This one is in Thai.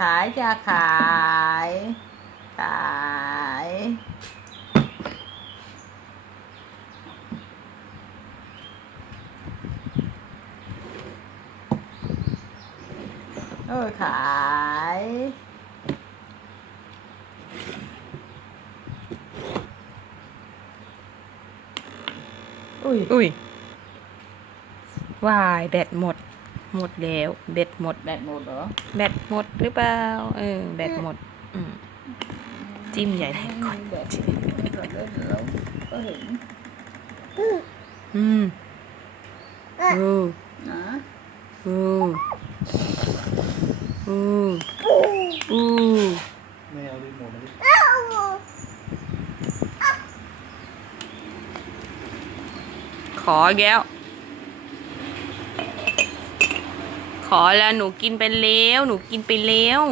ขายจะขาย ขายเออขายอุ้ยอุ้ยวายแบตหมด หมดแล้วแบตหมดแบตหมดเหรอแบตหมดหรือเปล่าเออแบตหมดอืมจิ้มใหญ่เลยก่อนแบตก่อนเล่นแล้วก็เห็นอืมโอ้นะโอ้โอ้โอ้ไม่เอารีโมทมาดิขออีกแล้ว ขอแล้วหนูกินไปแล้ว หนูกินไปแล้ว